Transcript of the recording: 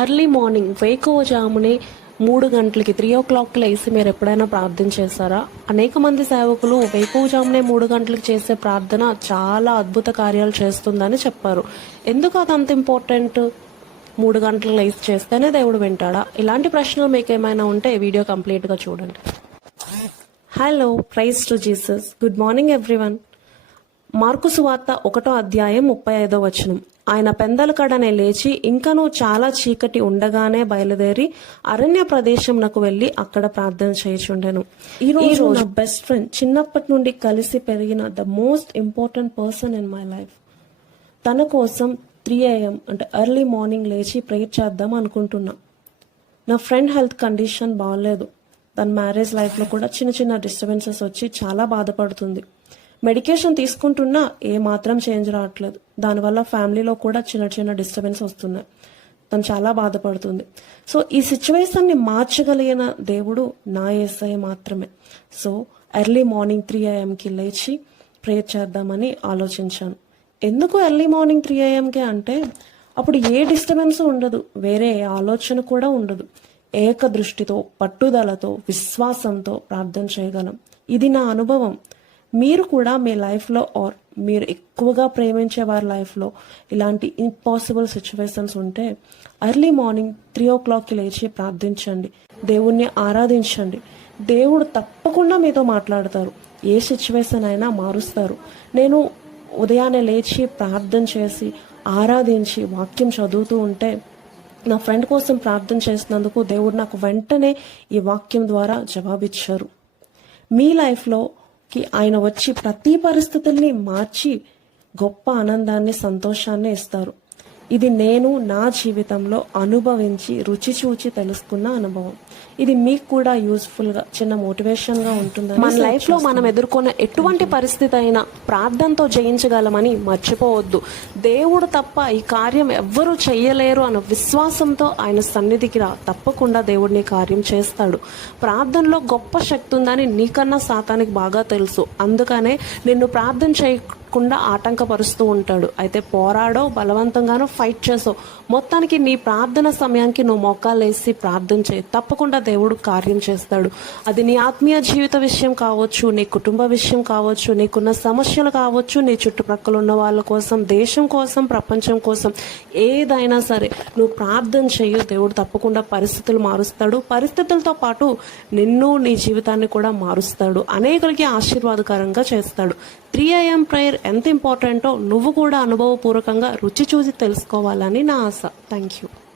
Early morning వేకువజామునే 3 గంటలకి 3 o'clock లేసి మీరు ఎప్పుడైనా ప్రార్థన చేశారా? అనేక మంది సేవకులు వేకువజామునే 3 గంటలకు చేసే ప్రార్థన చాలా అద్భుత కార్యాలు చేస్తుందని చెప్పారు. ఎందుకు అది అంత ఇంపార్టెంట్? 3 గంటలకు లేసి చేస్తేనే దేవుడు వింటాడా? ఇలాంటి ప్రశ్నలు మీకు ఏమైనా ఉంటే వీడియో కంప్లీట్గా చూడండి. Hello, praise to Jesus. Good morning everyone. Mark సువార్త 1:35 ఆయన పెందలకడనే లేచి ఇంకనూ చాలా చీకటి ఉండగానే బయలుదేరి అరణ్య ప్రదేశంనకు వెళ్లి అక్కడ ప్రార్థన చేయుచుండెను. ఈ రోజు నా బెస్ట్ ఫ్రెండ్, చిన్నప్పటి నుండి కలిసి పెరిగిన the most important person in my life, తన కోసం 3 AM అంటే ఎర్లీ మార్నింగ్ లేచి ప్రేయర్ చేద్దాం అనుకుంటున్నా. నా ఫ్రెండ్ హెల్త్ కండిషన్ బాగాలేదు. తన మ్యారేజ్ లైఫ్లో కూడా చిన్న చిన్న డిస్టర్బెన్సెస్ వచ్చి చాలా బాధపడుతుంది. మెడికేషన్ తీసుకుంటున్నా మాత్రం చేంజ్ రావట్లేదు. దానివల్ల ఫ్యామిలీలో కూడా చిన్న చిన్న డిస్టర్బెన్స్ వస్తున్నాయి. తను చాలా బాధపడుతుంది. సో ఈ సిచ్యువేషన్ని మార్చగలిగిన దేవుడు నా యేసయ్య మాత్రమే. సో ఎర్లీ మార్నింగ్ 3 AMకి లేచి ప్రేయర్ చేద్దామని ఆలోచించాను. ఎందుకు ఎర్లీ మార్నింగ్ 3 AMకే అంటే అప్పుడు ఏ డిస్టర్బెన్స్ ఉండదు, వేరే ఆలోచన కూడా ఉండదు. ఏక దృష్టితో, పట్టుదలతో, విశ్వాసంతో ప్రార్థన చేయగలం. ఇది నా అనుభవం. మీరు కూడా మీ లైఫ్లో ఆర్ మీరు ఎక్కువగా ప్రేమించే వారి లైఫ్లో ఇలాంటి ఇంపాసిబుల్ సిచ్యువేషన్స్ ఉంటే ఎర్లీ మార్నింగ్ 3 o'clockకి లేచి ప్రార్థించండి, దేవుణ్ణి ఆరాధించండి. దేవుడు తప్పకుండా మీతో మాట్లాడతారు. ఏ సిచ్యువేషన్ అయినా మారుస్తారు. నేను ఉదయాన్నే లేచి ప్రార్థన చేసి ఆరాధించి వాక్యం చదువుతూ ఉంటే నా ఫ్రెండ్ కోసం ప్రార్థన చేసినందుకు దేవుడు నాకు వెంటనే ఈ వాక్యం ద్వారా జవాబిచ్చారు. మీ లైఫ్లోకి ఆయన వచ్చి ప్రతి పరిస్థితుల్ని మార్చి గొప్ప ఆనందాన్ని, సంతోషాన్ని ఇస్తారు. ఇది నేను నా జీవితంలో అనుభవించి రుచి చూచి తెలుసుకున్న అనుభవం. ఇది మీకు కూడా యూస్ఫుల్గా చిన్న మోటివేషన్గా ఉంటుంది. మన లైఫ్లో మనం ఎదుర్కొన్న ఎటువంటి పరిస్థితి అయినా ప్రార్థనతో జయించగలమని మర్చిపోవద్దు. దేవుడు తప్ప ఈ కార్యం ఎవ్వరూ చెయ్యలేరు అన్న విశ్వాసంతో ఆయన సన్నిధికి రా. తప్పకుండా దేవుడిని కార్యం చేస్తాడు. ప్రార్థనలో గొప్ప శక్తి ఉందని నీకన్నా సాతానికి బాగా తెలుసు. అందుకనే నిన్ను ప్రార్థన చేయకుండా ఆటంకపరుస్తూ ఉంటాడు. అయితే పోరాడో, బలవంతంగానో ఫైట్ చేసో, మొత్తానికి నీ ప్రార్థన సమయానికి నువ్వు మోకాలేసి ప్రార్థన చేయి. తప్పకుండా దేవుడు కార్యం చేస్తాడు. అది నీ ఆత్మీయ జీవిత విషయం కావచ్చు, నీ కుటుంబ విషయం కావచ్చు, నీకున్న సమస్యలు కావచ్చు, నీ చుట్టుప్రక్కల ఉన్న వాళ్ళ కోసం, దేశం కోసం, ప్రపంచం కోసం, ఏదైనా సరే నువ్వు ప్రార్థన చేయు. దేవుడు తప్పకుండా పరిస్థితులు మారుస్తాడు. పరిస్థితులతో పాటు నిన్ను, నీ జీవితాన్ని కూడా మారుస్తాడు. అనేకులకి ఆశీర్వాదకరంగా చేస్తాడు. 3 AM ప్రేయర్ ఎంత ఇంపార్టెంటో నువ్వు కూడా అనుభవపూర్వకంగా రుచి చూసి తెలుసుకోవాలని నా ఆశ. Thank you.